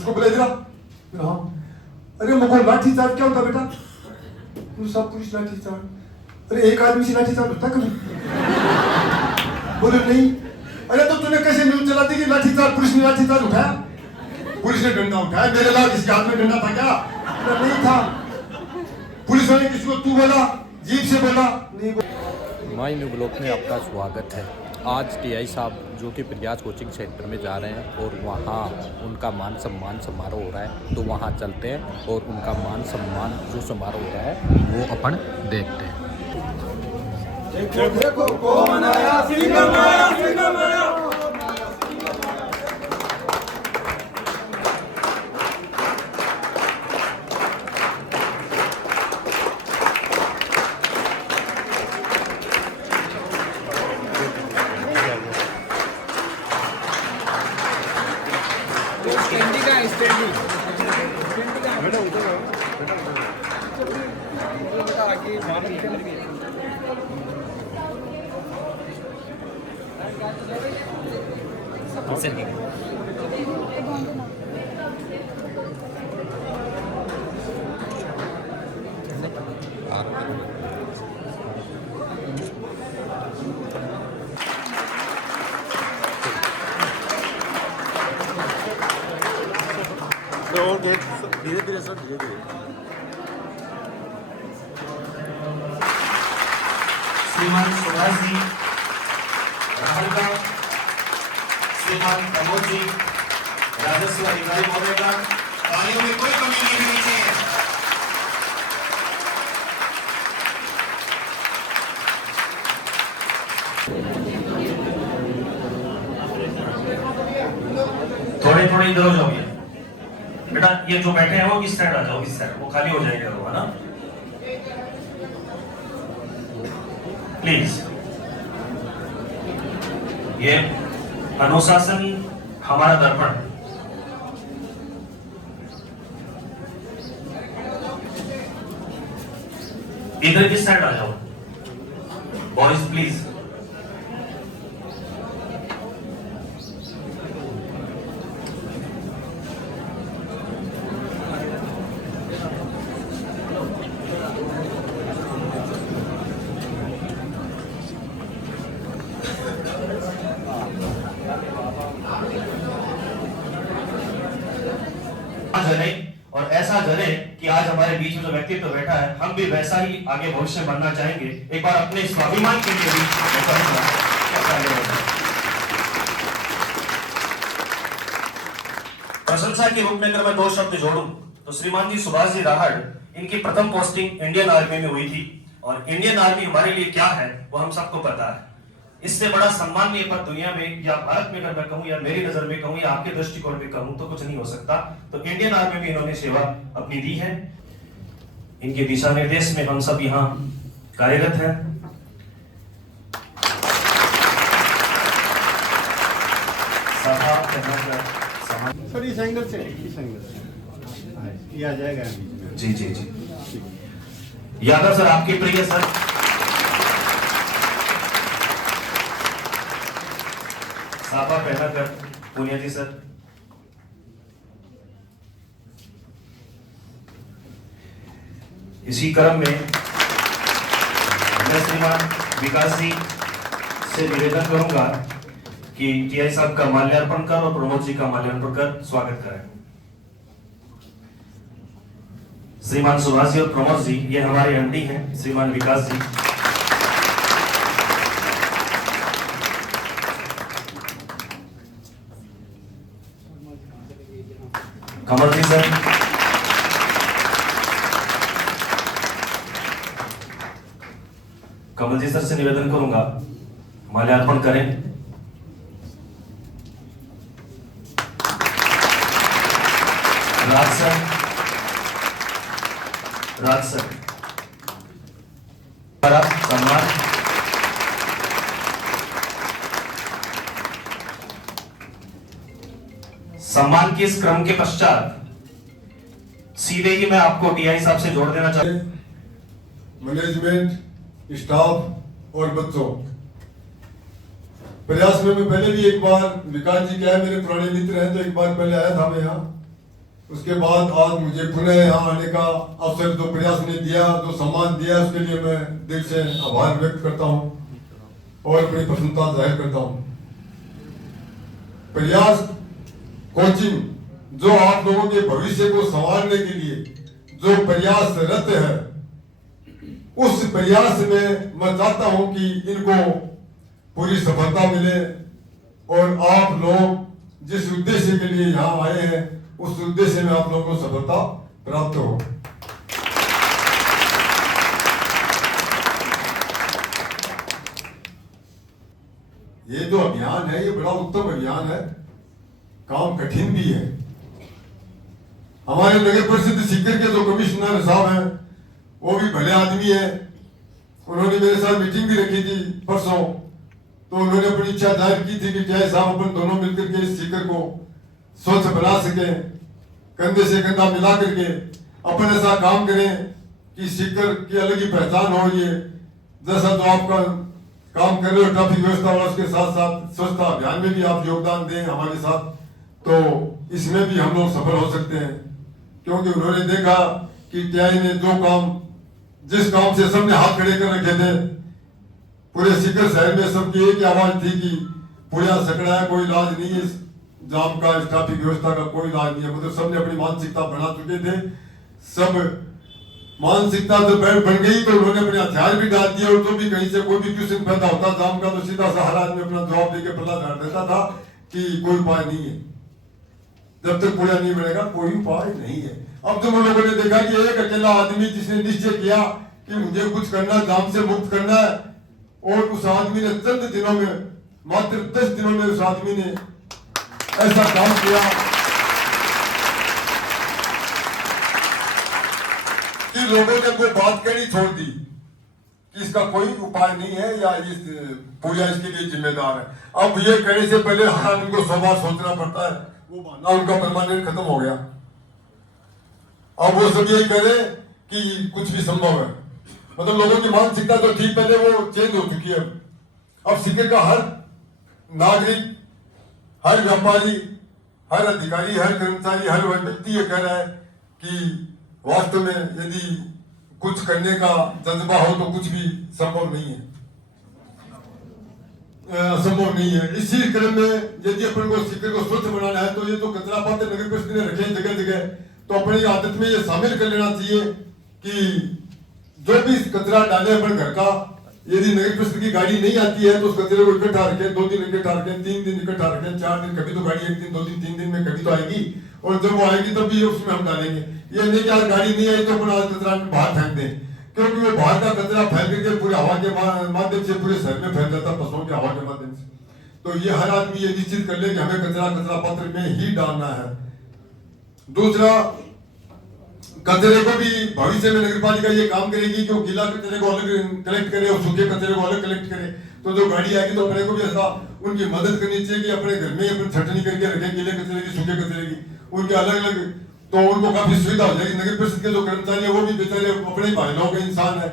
उसको बुला इधर। हाँ, अरे मुझको लाठी चार्ज क्या होता बेटा? सब पुलिस लाठी चार्ज। अरे एक आदमी से लाठी चार्ज होता कभी? बोले नहीं। अरे तो तूने कैसे न्यूज चला दी कि लाठी चार्ज, पुलिस ने लाठी चार्ज उठाया? पुलिस ने डंडा उठाया। मेरे लाल किसके हाथ में डंडा था क्या? नहीं था। पुलिस वाले किसी को तू बोला, जीप से बोला नहीं बोला। माय न्यू ब्लॉग में आपका स्वागत है। आज टीआई साहब जो कि प्रयास कोचिंग सेंटर में जा रहे हैं और वहाँ उनका मान सम्मान समारोह हो रहा है, तो वहाँ चलते हैं और उनका मान सम्मान जो समारोह हो रहा है वो अपन देखते हैं। देखो कौन आया, सिंघम आया, सिंघम आया। धीरे धीरे सर, धीरे धीरे। श्रीमान सुभाष जी राहुल, श्रीमान प्रमोद जी, राजस्व अधिकारी महोदय का तालियों में कोई कमी नहीं होनी चाहिए। थोड़े थोड़े इधर हो जाओगे बेटा, ये जो बैठे हैं वो इस साइड आ जाओ, इस साइड वो खाली हो जाएगा वो, है ना? प्लीज। ये अनुशासन हमारा दर्पण। इधर इस साइड आ जाओ बॉयज, प्लीज। जले और ऐसा जले कि आज हमारे बीच में जो व्यक्तित्व बैठा है, हम भी वैसा ही आगे भविष्य में बनना चाहेंगे। एक बार अपने स्वाभिमान के लिए भी प्रशंसा के रूप में अगर मैं दो शब्द जोड़ूं तो श्रीमान जी सुभाष जी राहड़, इनकी प्रथम पोस्टिंग इंडियन आर्मी में हुई थी और इंडियन आर्मी हमारे लिए क्या है वो हम सबको पता है। इससे बड़ा सम्मान नहीं पर दुनिया में या भारत में अगर मैं कहूं या मेरी नजर में कहूं या आपके दृष्टिकोण में कहूं तो कुछ नहीं हो सकता। तो इंडियन आर्मी में इन्होंने सेवा अपनी दी है। इनके दिशा निर्देश में हम सब यहाँ कार्यरत हैं। सर इस एंगल से, इस एंगल से ये आ जाएगा। जी जी जी। यादव सर आपके प्रिय सर, साफा पहना कर पूनिया जी सर। इसी क्रम में मैं श्रीमान विकास जी से निवेदन करूंगा कि टीआई साहब का माल्यार्पण कर और प्रमोद जी का माल्यार्पण कर स्वागत करें। श्रीमान सुभाष जी और प्रमोद जी ये हमारे एमडी हैं। श्रीमान विकास जी, कमल जी सर, कमल जी सर से निवेदन करूंगा माल्यार्पण करें। राज सर, राज सर सम्मान। सम्मान के इस क्रम के पश्चात सीधे ही मैं आपको टीआई साहब से जोड़ देना चाहता हूं। मैनेजमेंट, स्टाफ और बच्चों, प्रयास में मैं पहले भी एक बार, विकास जी क्या है मेरे पुराने मित्र हैं तो एक बार पहले आया था मैं यहाँ, उसके बाद आज मुझे पुनः यहाँ आने का अवसर जो प्रयास ने दिया, जो सम्मान दिया, उसके लिए मैं दिल से आभार व्यक्त करता हूँ और अपनी प्रसन्नता जाहिर करता हूँ। प्रयास कोचिंग जो आप लोगों के भविष्य को संवारने के लिए जो प्रयासरत है, उस प्रयास में मैं चाहता हूं कि इनको पूरी सफलता मिले और आप लोग जिस उद्देश्य के लिए यहाँ आए हैं उस उद्देश्य में आप लोगों को सफलता प्राप्त हो। ये जो अभियान है ये बड़ा उत्तम अभियान है, काम कठिन भी है। हमारे नगर परिषद सीकर के जो कमिश्नर साहब हैं वो भी भले आदमी है, उन्होंने मेरे साथ मीटिंग भी रखी थी परसों, तो उन्होंने अपनी इच्छा जाहिर की थी कि क्या साहब अपन दोनों मिलकर के इस सीकर को स्वच्छ बना सके, कंधे से कंधा मिला करके अपन ऐसा काम करें कि सीकर की अलग ही पहचान हो। ये जैसा जो आपका काम कर रहे हो ट्रैफिक व्यवस्था वाला, उसके साथ साथ स्वच्छता अभियान में भी आप योगदान दें हमारे साथ, तो इसमें भी हम लोग सफल हो सकते हैं। क्योंकि उन्होंने देखा कि टीआई ने जो काम, जिस काम से सबने हाथ खड़े कर रखे थे, पूरे सीकर शहर में सबकी एक आवाज थी कि पुलिया सकड़ा है, कोई इलाज नहीं है, जाम का, ट्रैफिक व्यवस्था का कोई इलाज नहीं है। मतलब सबने अपनी मानसिकता बना चुके थे। सब मानसिकता तो बन गई तो उन्होंने अपने हथियार भी डाल दिए और जो भी कहीं से कोई भी क्वेश्चन पैदा होता जाम का तो सीधा सा हर आदमी अपना जवाब देके पल्ला झाड़ देता था कि कोई उपाय नहीं है, जब तक पुलिया नहीं बनेगा कोई उपाय नहीं है। अब तुम लोगों ने देखा कि एक अकेला आदमी जिसने निश्चय किया कि मुझे कुछ करना, जाम से मुक्त करना है, और उस आदमी ने चंद दिनों में, मात्र 10 दिनों में उस आदमी ने ऐसा काम किया कि लोगों ने वो बात कहनी छोड़ दी कि इसका कोई उपाय नहीं है या इस पूजा इसके लिए जिम्मेदार है। अब ये कहने से पहले हाँ उनको 100 बार सोचना पड़ता है, वो बहाना उनका परमानेंट खत्म हो गया। अब वो सब यही कह रहे कि कुछ भी संभव है। मतलब लोगों की मानसिकता तो ठीक, पहले वो चेंज हो चुकी है। अब सीकर का हर नागरिक, हर व्यापारी, हर अधिकारी, हर कर्मचारी, हर व्यक्ति ये कह रहा है कि वास्तव में यदि कुछ करने का जज्बा हो तो कुछ भी संभव नहीं है, संभव नहीं है। इसी क्रम में यदि अपन को सीकर को स्वच्छ बनाना है तो ये जो कचरा पात्र नगर परिषद ने रखे जगह जगह, तो अपनी आदत में ये शामिल कर लेना चाहिए कि जो भी कचरा डाले अपन घर का, यदि नगर परिषद की गाड़ी नहीं आती है तो उस कचरे को इकट्ठा रखें, 2 दिन इकट्ठा रखें, 3 दिन इकट्ठा रखें, 4 दिन, कभी तो गाड़ी 1 दिन, 2 दिन, 3 दिन में कभी तो आएगी, और जब वो आएगी तब भी उसमें हम डालेंगे। ये नहीं कि यार गाड़ी नहीं आई तो अपन आज कचरा बाहर फेंक दें, क्योंकि वो बाहर का कचरा फैल करके पूरे हवा के माध्यम से पूरे शहर में फैल जाता है, पशुओं की हवा के माध्यम से। तो ये हर आदमी ये निश्चित कर ले कि हमें कचरा पात्र में ही डालना है। दूसरा, कचरे को भी भविष्य में नगर पालिका ये काम करेगी कि वो गीला कचरे को अलग कलेक्ट करे और सूखे कचरे को अलग कलेक्ट करे। तो जो गाड़ी आएगी तो अपने को भी ऐसा उनकी मदद करनी चाहिए कि अपने घर में अपन छटनी करके रखें, गीले कचरे की, सूखे कचरे की, उनके अलग अलग, तो उनको काफी सुविधा हो जाएगी। नगर परिषद के जो कर्मचारी है वो भी बेचारे अपने भाई लोग इंसान है,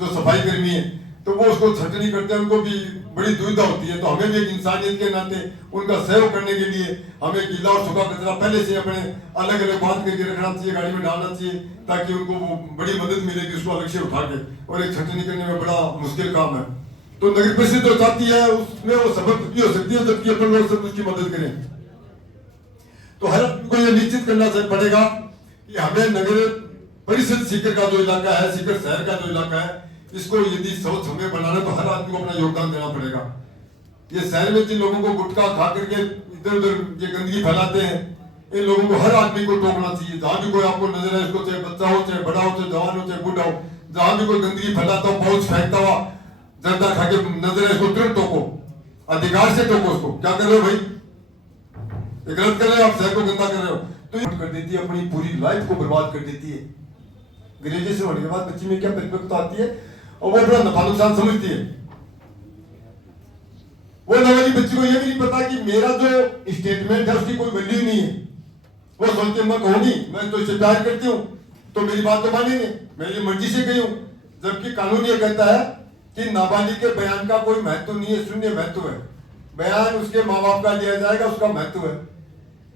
जो सफाई कर्मी है, तो वो उसको छटनी करते हैं, उनको भी बड़ी दुविधा होती है। तो हमें भी एक इंसानियत के नाते उनका सहयोग करने के लिए हमें गीला और सूखा कचरा पहले से अपने अलग अलग बांध करके रखना चाहिए, गाड़ी में डालना चाहिए, ताकि उनको वो बड़ी मदद मिलेगी उसको अलग से उठा के, और एक छटनी करने में बड़ा मुश्किल काम है। तो नगर परिषद जो चाहती है उसमें वो सफल भी हो सकती है जबकि अपन लोग सब उसकी मदद करें। तो हर को ये निश्चित करना पड़ेगा कि हमें नगर परिषद सीकर का जो इलाका है, सीकर शहर का जो इलाका है, इसको यदि स्वच्छ हमें बनाना तो हर आदमी को अपना योगदान देना पड़ेगा। ये शहर में जिन लोगों को गुटखा खा करके इधर उधर ये गंदगी फैलाते हैं, इन लोगों को हर आदमी को टोकना चाहिए। जहां भी कोई आपको नजर आए, उसको चाहे बच्चा हो, चाहे बड़ा हो, चाहे जवान हो, चाहे बूढ़ा हो, जहां भी कोई गंदगी फैलाता हो, पाउच फेंकता हुआ जर्दा खा के नजर आए, उसको तुरंत टोको, अधिकार से टोको उसको। क्या कर रहे हो भाई, गलत कर रहे हो, आप शहर को गंदा कर रहे हो। तो ये कर देती है, अपनी पूरी लाइफ को बर्बाद कर देती है। ग्रेजुएशन होने के बाद बच्ची में क्या परिपक्वता आती है और वो अपना नफा नुकसान समझती है। वो नवाली बच्ची को ये भी नहीं पता कि मेरा जो स्टेटमेंट है उसकी कोई वैल्यू नहीं है। वो सोचते मैं कहूंगी, मैं तो इससे प्यार करती हूँ तो मेरी बात तो मानेंगे, मेरी मर्जी से गई हूँ। जबकि कानून ये कहता है कि नाबालिग के बयान का कोई महत्व नहीं है, शून्य महत्व है। बयान उसके माँ बाप का लिया जाएगा, उसका महत्व है।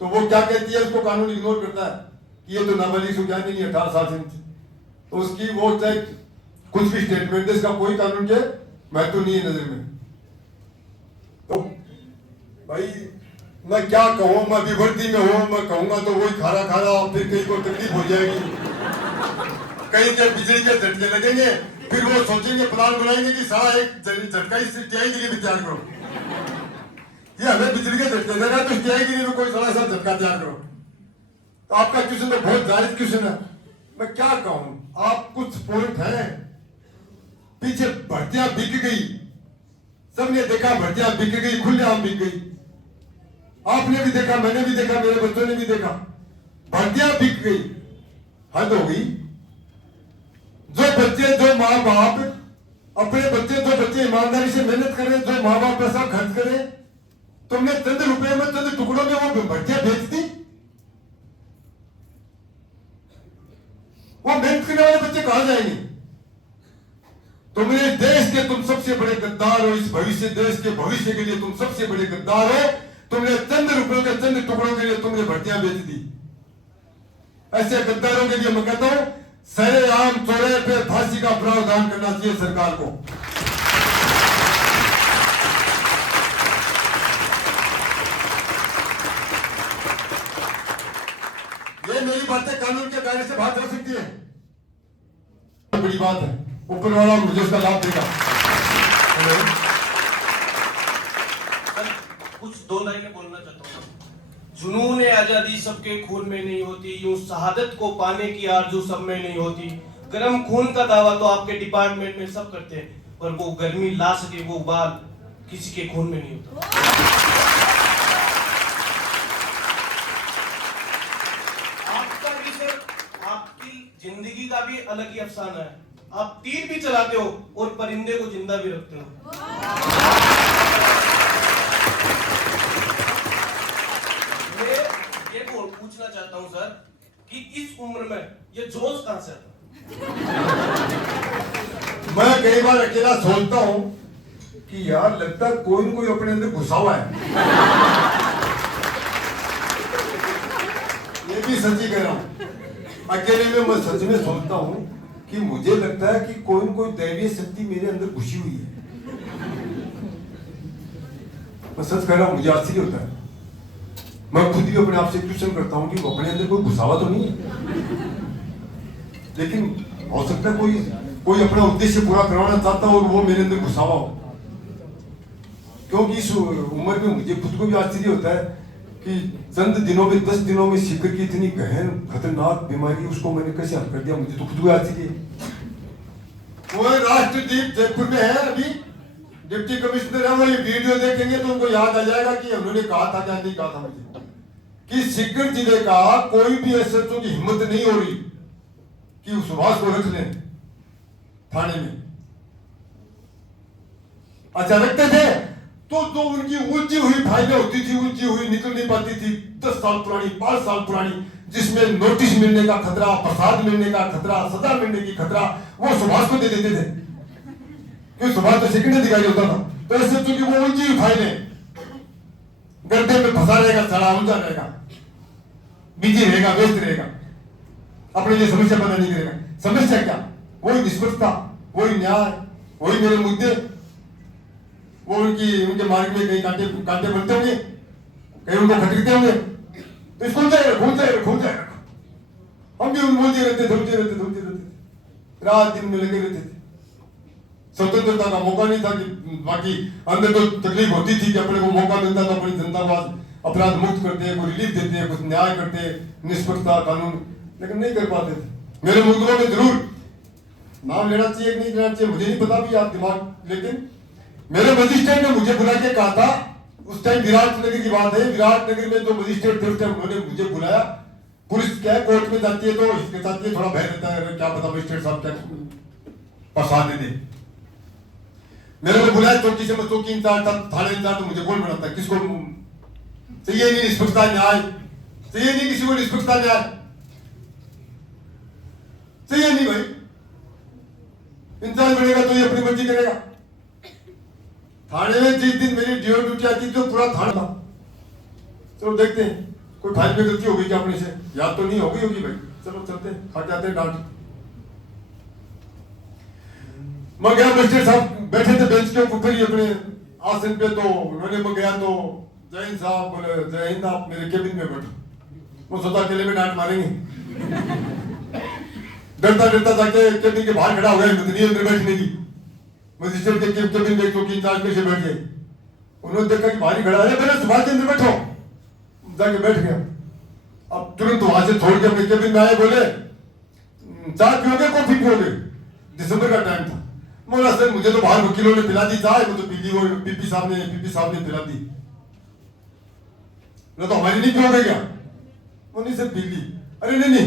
तो वो क्या कहती है उसको कानून इग्नोर करता है। कि ये तो नाबालिग से क्या नहीं 18 साल से नीचे, तो उसकी वो चाहे कुछ भी स्टेटमेंट है, इसका कोई कानून के महत्व नहीं है नजर में। तो भाई मैं क्या कहूँ, मैं विभर्ती में हूँ, मैं कहूंगा तो वही खारा खारा, और फिर कहीं को तकलीफ हो जाएगी, कहीं के बिजली के झटके लगेंगे, फिर वो सोचेंगे प्लान बनाएंगे कि सारा एक झटका इस टीआई के लिए भी तैयार करो, ये हमें बिजली के झटके देगा तो टीआई के लिए भी कोई सारा सा झटका तैयार करो। तो आपका क्वेश्चन तो बहुत जायज क्वेश्चन है, मैं क्या कहूँ, आप कुछ पॉइंट है, पीछे भर्तियां बिक गई, सबने देखा भर्तियां बिक गई, खुलेआम बिक गई, आपने भी देखा, मैंने भी देखा, मेरे बच्चों ने भी देखा, भर्तियां बिक गई, हद हो गई। जो बच्चे, जो माँ बाप अपने बच्चे, जो बच्चे ईमानदारी से मेहनत करें, जो माँ बाप पैसा खर्च करें, तुमने चंद रुपए में, चंद टुकड़ों में वो भर्तियां बेच दी। वो मेहनत करने वाले बच्चे कहां जाएंगे? तुमने देश के, तुम सबसे बड़े गद्दार हो, इस भविष्य, देश के भविष्य के लिए तुम सबसे बड़े गद्दार हो। तुमने चंद रुपयों के, चंद टुकड़ों के लिए तुमने भर्तियां बेच दी। ऐसे गद्दारों के लिए मैं कहता हूं, सरेआम चौराहे पे फांसी का प्रावधान करना चाहिए सरकार को। ये मेरी बातें कानून के दायरे से बाहर जा सकती है, बड़ी बात है, ऊपर वाला मुझे उसका लाभ देगा। कुछ दो लाइनें बोलना चाहता हूँ। जुनून आजादी सबके खून में नहीं होती, यूं शहादत को पाने की आरज़ू सब में नहीं होती। गर्म खून का दावा तो आपके डिपार्टमेंट में सब करते हैं, पर वो गर्मी ला सके वो बात किसी के खून में नहीं होता। आपका भी सर, आपकी जिंदगी का भी अलग ही अफसाना है। आप तीर भी चलाते हो और परिंदे को जिंदा भी रखते हो। पूछना चाहता हूं सर कि इस उम्र में ये जोश कहां से आता? मैं कई बार अकेला सोचता हूं कि यार लगता है कोई न कोई अपने अंदर घुसा हुआ है। ये भी सच्ची कह रहा हूं, अकेले में मैं सच में सोचता हूं कि मुझे लगता है कि कोई न कोई दैवीय शक्ति मेरे अंदर घुसी हुई है। मैं सच कह रहा हूं, मुझे आश्चर्य होता है। मैं खुद भी अपने आप से क्वेश्चन करता हूं कि वो अपने अंदर कोई घुसावा तो नहीं है, लेकिन हो सकता है कोई अपना उद्देश्य पूरा करवाना चाहता हो और वो मेरे अंदर घुसावा हो। क्योंकि इस उम्र में मुझे खुद को भी आश्चर्य होता है कि चंद दिनों में, 10 दिनों में शिकर की इतनी गहन खतरनाक बीमारी, उसको मैंने कैसे हल कर दिया, मुझे तो खुद को आश्चर्य है। वो राष्ट्रदीप जयपुर में है, अभी डिप्टी कमिश्नर है, वो ये वीडियो देखेंगे तो उनको याद आ जाएगा कि उन्होंने कहा था क्या नहीं कहा था मुझे, कि सीकर जिले का कोई भी एसएचओ की हिम्मत नहीं हो रही कि सुभाष को रख लें थाने में। अच्छा रखते थे तो जो उनकी उलझी हुई फाइलें होती थी, उलझी हुई निकल नहीं पाती थी, 10 साल पुरानी, 5 साल पुरानी, जिसमें नोटिस मिलने का खतरा, प्रसाद मिलने का खतरा, सजा मिलने की खतरा, वो सुभाष को दे देते थे, क्योंकि सुभाष तो सेकंड अधिकारी होता था। तो एसएचओ की वो उलझी हुई फाइलें गड्ढे में फंसा रहेगा, सड़ा उलझा रहेगा, बिजी रहेगा, व्यस्त रहेगा, अपने लिए समस्या पता नहीं करेगा। समस्या क्या? वही निष्पक्षता, वही न्याय, वही मेरे मुद्दे, वो उनके मार्ग में कहीं कांटे बनते होंगे, कहीं उनको खटकते होंगे, तो इसको खोल जाएगा। हम भी उन बोलते रहते, रात दिन में लगे रहते थे। स्वतंत्रता का मौका नहीं था कि बाकी अंदर तो तकलीफ होती थी कि अपने को मौका मिलता था अपनी जनता को अपराध मुक्त करते हैं, कोई रिलीफ देते हैं, कुछ न्याय करते हैं, निष्पक्षता कानून, लेकिन नहीं कर पाते थे। मेरे मुद्दों में जरूर नाम लेना चाहिए कि नहीं लेना चाहिए मुझे नहीं पता भी, आप दिमाग, लेकिन मेरे मजिस्ट्रेट ने मुझे बुला के कहा था, उस टाइम विराटनगर की बात है, विराटनगर में जो मजिस्ट्रेट थे उस टाइम उन्होंने मुझे बुलाया। पुलिस क्या है, कोर्ट में जाती है तो इसके साथ ये थोड़ा भय रहता है, क्या पता मजिस्ट्रेट साहब क्या फंसा देते। मेरे को बुलाया चौकी से, मैं चौकी इंचार्ज था, थाने इंचार्ज, तो मुझे कौन बनाता है, किसको चाहिए नहीं निष्पक्षता न्याय, चाहिए नहीं किसी को निष्पक्षता न्याय, चाहिए नहीं भाई। इंचार्ज बनेगा तो ये अपनी मर्जी करेगा। थाने में जिस दिन मेरी ड्यूटी आती तो पूरा थाना था, चलो देखते हैं कोई फाइल में गलती हो गई क्या अपने से। याद तो नहीं होगी भाई, चलो चलते हैं, खा के आते हैं डांट। मैं गया, मजिस्ट्रेट साहब बैठे थे बेंच के ऊपर ही अपने आसन पे, तो उन्होंने मैं गया तो जय हिंद साहब बोले, जय हिंद, आप मेरे केबिन में बैठो। वो सोचा अकेले में डांट मारेंगे, डरता डरता जाके केबिन के बाहर खड़ा हो गया, हिम्मत नहीं अंदर बैठने की। मजिस्ट्रेट के केबिन में चौकी इंचार्ज में से बैठ गए, उन्होंने देखा कि बाहर खड़ा है, मैंने सुभाष चंद्र बैठो, जाके बैठ गया। अब तुरंत वहां से छोड़ के अपने केबिन में आए, बोले चाय पियोगे कॉफी पियोगे? दिसंबर का टाइम था। बोला सर मुझे तो बाहर वकीलों ने पिला दी चाय, मुझे तो पी ली, वो पीपी साहब ने पिला दी। बोला तो हमारी नहीं पियोगे क्या? वो नहीं सर पी ली। अरे नहीं,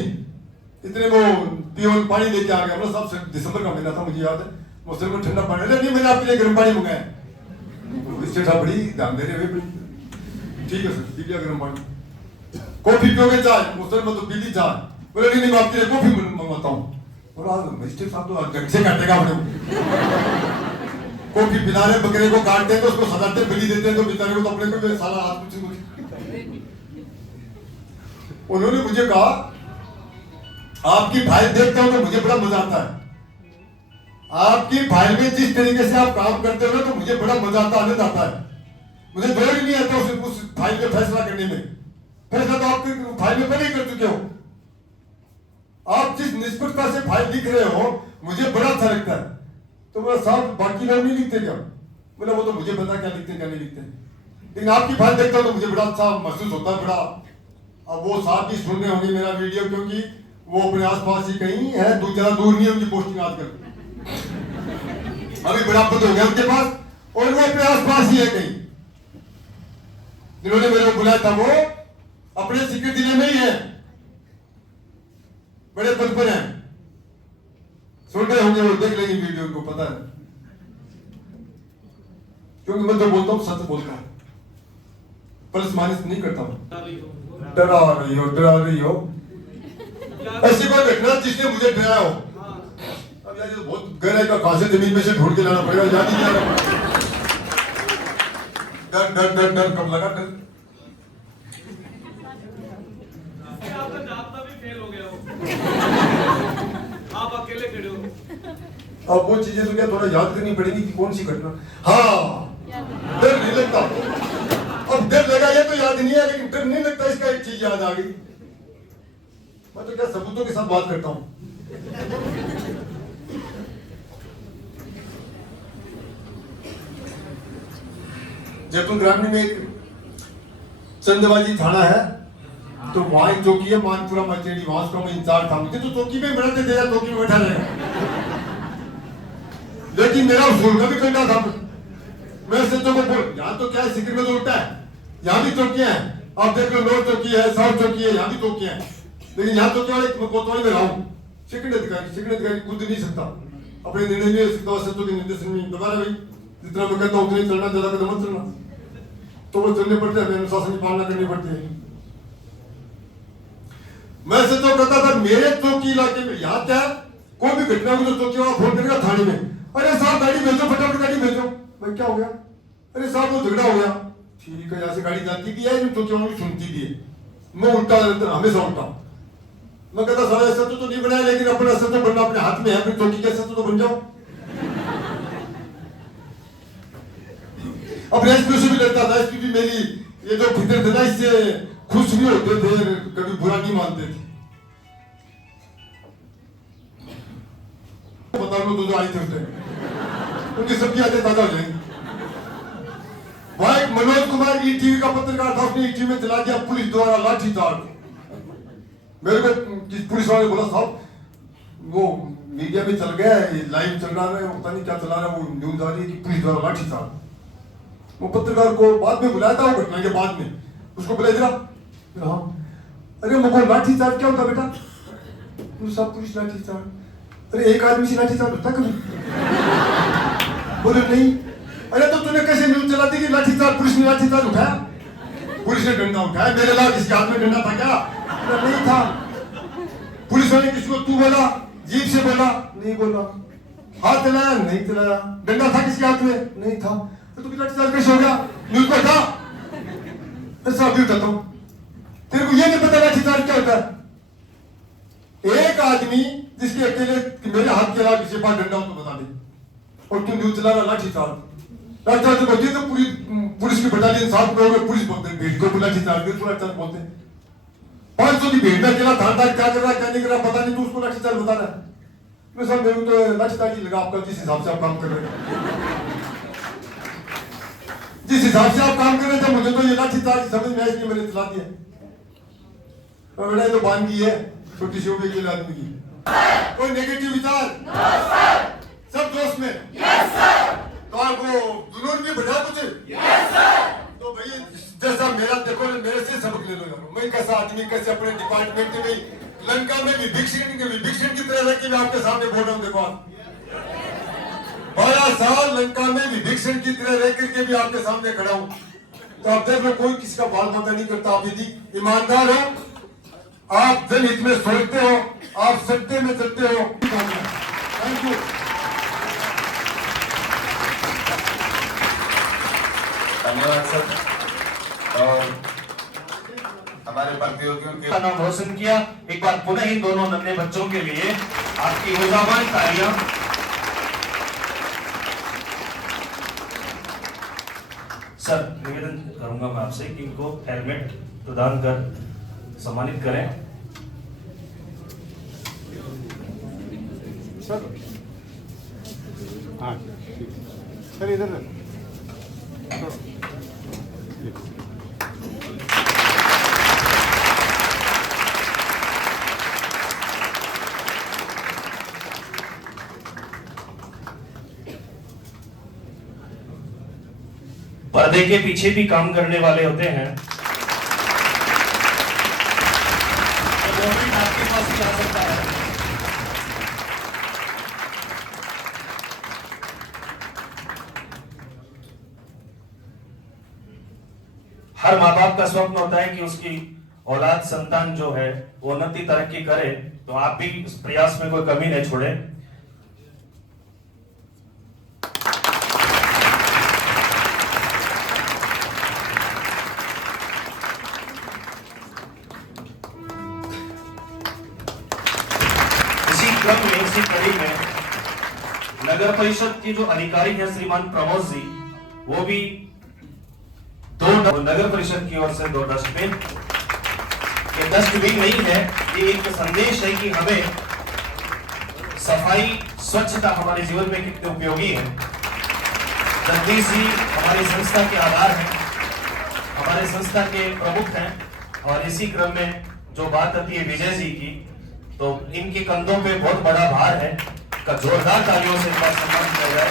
इतने वो पियोन पानी लेके आ गया। बोला साहब दिसंबर का महीना था, मुझे याद है, वो सर को ठंडा पानी। अरे नहीं, मैंने आपके लिए गर्म पानी मंगाया। साहब बड़ी ध्यान दे रहे हुए, ठीक है सर, पी लिया गर्म पानी। कॉफी पियोगे चाय? वो सर मैं तो पी ली चाय। बोले नहीं, मैं आपके लिए कॉफी मंगवाता हूँ। बोला मजिस्ट्रेट साहब तो ढंग से काटेगा अपने कॉफी पिला रहे, बकरे को काटते हैं तो उसको सजाते बलि देते हैं, तो बेचारे को तो अपने को सारा हाथ कुछ। उन्होंने मुझे कहा आपकी फाइल देखता हूं तो मुझे बड़ा मजा आता है, आपकी फाइल में जिस तरीके से आप काम करते हो तो मुझे बड़ा मजा आता, आनंद आता है। मुझे डर ही नहीं आता उस फाइल में फैसला करने में। फैसला तो आप फाइल में पहले ही कर चुके हो। आप जिस निष्पक्षता से फाइल लिख रहे हो मुझे बड़ा अच्छा लगता है। तो बोला साहब बाकी लोग नहीं लिखते क्या? बोला वो तो मुझे पता क्या लिखते हैं क्या नहीं लिखते, लेकिन आपकी फाइल देखता हूँ तो मुझे बड़ा अच्छा महसूस होता है, बड़ा। अब वो साहब भी सुन रहे होंगे मेरा वीडियो, क्योंकि वो अपने आसपास ही कहीं है, ज्यादा दूर नहीं है उनकी पोस्टिंग आजकल, अभी बड़ा पद हो गया उनके पास, और वो अपने आसपास ही है कहीं। जिन्होंने मेरे को बुलाया था वो अपने सिक्के जिले में ही है, बड़े पद पर हैं। सुन रहे होंगे वो, देख लेंगे वीडियो, उनको पता है, क्योंकि मैं तो बोलता हूँ सच बोलता हूँ, प्लस माइनस नहीं करता हूँ। डरा रही हो ऐसी कोई घटना जिसने मुझे डराया हो? अब यार ये तो बहुत गहराई का कहां से जमीन में से ढूंढ के लाना पड़ेगा, याद ही नहीं आ रहा। डर डर डर डर कब लगा डर? आपका जाब्ता भी फेल हो गया हो, आप अकेले खड़े हो। अब वो चीजें तो क्या थोड़ा याद करनी पड़ेगी कि कौन सी घटना। हाँ, डर नहीं लगता, अब डर लगा ये तो याद नहीं है, लेकिन डर नहीं लगता, इसका एक चीज याद आ गई। मैं तो क्या सबूतों के साथ बात करता हूं। जयपुर ग्रामीण में एक चंदबाजी थाना है, तो वहां एक चौकी है मानपुरा मचेड़ी, वहां उसका मैं इंचार्ज था। मुझे तो चौकी में बैठते दे, चौकी में बैठा रहेगा, लेकिन मेरा उसूल का भी डंडा था। मैं सच्चों को बोल, यहाँ तो क्या है, सिक्किम में तो उल्टा है, यहाँ भी चौकियां हैं, आप देख लो, नॉर्थ चौकी है, साउथ चौकी है, यहाँ भी चौकियां हैं, लेकिन यहाँ तो क्या कोतवाली में रहा हूँ। सेकंड अधिकारी कूद नहीं सकता, अपने निर्णय नहीं ले सकता, सच्चों के निर्देशन में दबा रहा भाई, जितना मैं कहता हूँ उतना ही चलना, ज्यादा कदम मत चलना। तो वो चलने पड़ते हैं, अनुशासन की पालना करनी पड़ती है। मैं सच्चों कहता था मेरे चौकी इलाके में, यहाँ क्या कोई भी घटना हो तो चौकी वाला फोन करेगा थाने में, अरे साहब गाड़ी भेजो, फटाफट गाड़ी भेजो। भाई क्या हो गया? अरे साहब वो झगड़ा हो गया। ठीक है, यहाँ से गाड़ी जाती भी है, चौकी वालों की सुनती भी है। मैं उल्टा हमेशा उल्टा, मैं कहता सारा ऐसा तो नहीं बनाया, लेकिन अपना ऐसा तो बनना अपने हाथ में है, अपनी चौकी के ऐसा तो बन जाओ। अपने एसपी से भी लड़ता था, एसपी भी मेरी ये जो फिक्र थे ना, इससे खुश भी होते थे, कभी बुरा नहीं मानते थे। बता लो तो जो आई थे उनकी सबकी यादें ताजा हो जाएंगी। वहां एक मनोज कुमार ईटीवी का पत्रकार था, उसने ईटीवी में चला दिया पुलिस द्वारा लाठीचार्ज। मेरे को पुलिस वाले बोला साहब वो मीडिया में चल गया है, लाइव चल रहा है, पता नहीं क्या चला रहा है, वो न्यूज आ रही है कि पुलिस द्वारा लाठीचार्ज। वो पत्रकार को बाद में बुलाया था, वो घटना के बाद में उसको बुलाया जरा, हाँ अरे मुझे लाठीचार्ज क्या होता बेटा? सब पुलिस लाठीचार्ज। अरे एक आदमी से लाठीचार्ज होता कभी? बोले नहीं। अरे तो तूने कैसे न्यूज चला दी कि लाठीचार्ज, पुलिस ने लाठीचार्ज उठाया? पुलिस ने डंडा उठाया, मेरे लाल किसके हाथ में डंडा था क्या? नहीं था। पुलिस वाले किसी को तू बोला, जीप से बोला? नहीं बोला। हाथ चलाया? नहीं चलाया। डंडा था किसके हाथ में? नहीं था। तो लाठीचार्ज कैसे हो गया? न्यूज पर था। ऐसा भी उठाता हूँ, तेरे को ये नहीं पता लाठीचार्ज क्या होता है? एक आदमी जिसके अकेले मेरे हाथ के अलावा किसी पास डंडा हो तो बता दे, और तुम न्यूज चला रहा लाठी चार्ज। लाठी चार्ज बोलती है तो पूरी पुलिस की बटालियन 7 लोग हैं, पुलिस बोलते हैं, भीड़ को लाठी चार्ज बोलते हैं। 500 की भीड़ में अकेला थानेदार क्या कर रहा है क्या नहीं कर रहा पता नहीं, तो उसको लाठी चार्ज बता रहा है। मैं सब मेरे को तो लाठी चार्ज ही लगा आपका, जिस हिसाब से आप काम कर रहे हैं, जिस हिसाब से आप काम कर रहे थे, मुझे तो ये लाठी चार्ज समझ में आई, इसलिए मैंने चला दिया। और बेटा ये तो बानगी है छोटी सी होगी अकेले आदमी की। कोई नेगेटिव विचार सब जोश में तो आपको जुनून भी बढ़ा कुछ तो भाई जैसा मेरा देखो ना, मेरे से सबक ले लो यार। मैं कैसा आदमी कैसे अपने डिपार्टमेंट में लंका में विभीषण की तरह रह के मैं आपके सामने बोल रहा हूँ। देखो आप 12 साल लंका में विभीषण की तरह रह करके भी आपके सामने खड़ा हूँ, तो आप देख लो कोई किसी का बाल बांका नहीं करता। आप यदि ईमानदार हो, आप जनहित में सोचते हो, आप सत्य में चलते हो। Thank you. धन्यवाद सर। और हमारे प्रतियोगियों के नाम रोशन किया। एक बार पुनः इन दोनों नन्हे बच्चों के लिए आपकी ऊर्जावान तालियां। सर निवेदन करूंगा मैं आपसे कि इनको हेलमेट प्रदान कर सम्मानित करें। सर हाँ सर इधर पर्दे के पीछे भी काम करने वाले होते हैं। तो गवर्नमेंट आपके पास ही आ सकता है। हर माँ बाप का स्वप्न होता है कि उसकी औलाद संतान जो है वो उन्नति तरक्की करे, तो आप भी इस प्रयास में कोई कमी नहीं छोड़े। इसी कड़ी में नगर परिषद के जो अधिकारी हैं श्रीमान प्रमोद जी, वो भी नगर परिषद की ओर से 2 डस्टबिन। ये डस्टबिन नहीं है, ये एक संदेश है कि हमें सफाई स्वच्छता हमारे जीवन में कितने उपयोगी है। जगदीश जी हमारी संस्था के आधार हैं, हमारे संस्था के प्रमुख हैं, और इसी क्रम में जो बात आती है विजय जी की, तो इनके कंधों पे बहुत बड़ा भार है। का जोरदार तालियों से इनका सम्मान किया जाए।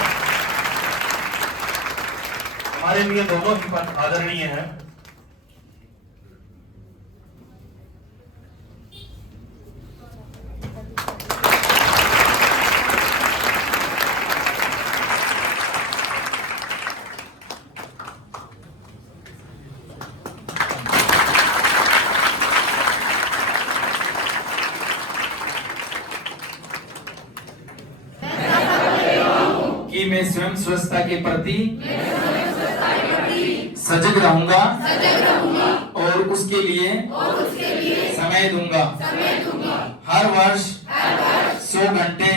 हमारे लिए दोनों ही पद आदरणीय हैं। कि मैं स्वयं स्वच्छता के प्रति सजग रहूंगा और उसके लिए समय दूंगा। हर वर्ष 100 घंटे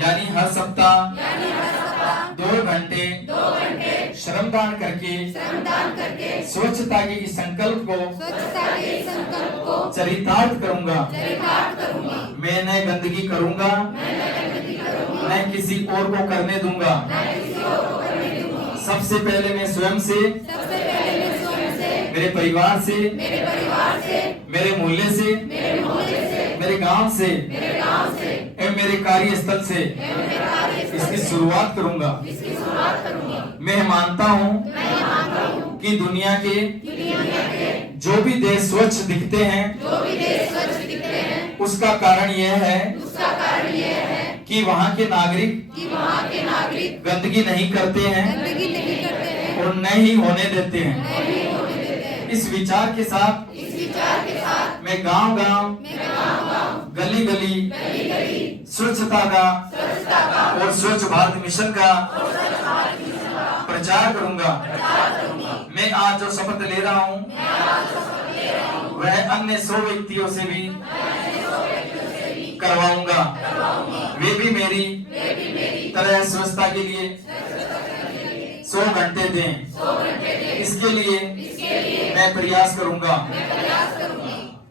यानी हर सप्ताह 2 घंटे श्रमदान करके स्वच्छता के इस संकल्प को चरितार्थ करूंगा। मैं न गंदगी करूंगा, न किसी और को करने दूंगा। सबसे पहले मैं स्वयं से, मेरे परिवार से, मेरे मोहल्ले से, मेरे गांव से एवं मेरे कार्यस्थल से इसकी शुरुआत करूंगा। मैं मानता हूं कि दुनिया के जो भी देश स्वच्छ दिखते हैं उसका कारण यह है कि वहाँ के नागरिक गंदगी नहीं करते हैं और न ही होने देते हैं। इस विचार के साथ मैं गांव-गांव, गली-गली स्वच्छता का और स्वच्छ भारत मिशन का प्रचार करूंगा। मैं आज जो शपथ ले रहा हूँ वह अन्य 100 व्यक्तियों से भी करवाऊंगा वे भी मेरी तरह स्वच्छता के लिए 100 घंटे दें। इसके लिए मैं प्रयास करूंगा।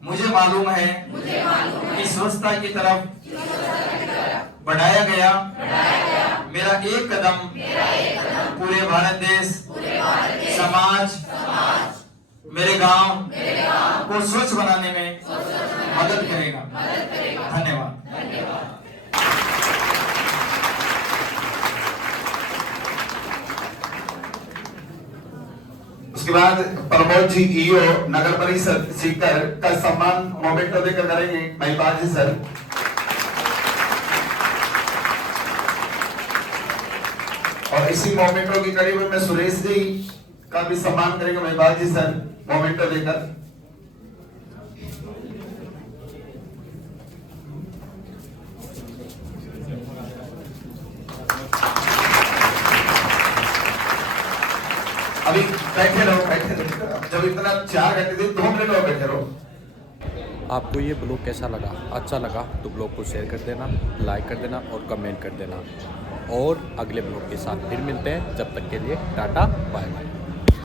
मुझे मालूम है कि स्वच्छता की तरफ बढ़ाया गया मेरा एक कदम पूरे भारत देश, समाज, मेरे गांव को स्वच्छ बनाने में मदद करेगा। धन्यवाद। उसके बाद प्रमोद जी ईओ नगर परिषद सीकर का सम्मान मोमेंटो देकर करेंगे महिपाल जी सर। और इसी मोमेंटो की कड़ी में सुरेश जी का भी सम्मान करेंगे महिपाल जी सर मोमेंटो देकर। अभी बैठे रहो। जब इतना 4 घंटे थे 2 मिनट और बैठे रहो। आपको ये ब्लॉग कैसा लगा? अच्छा लगा तो ब्लॉग को शेयर कर देना, लाइक कर देना और कमेंट कर देना। और अगले ब्लॉग के साथ फिर मिलते हैं। जब तक के लिए टाटा बाय बाय।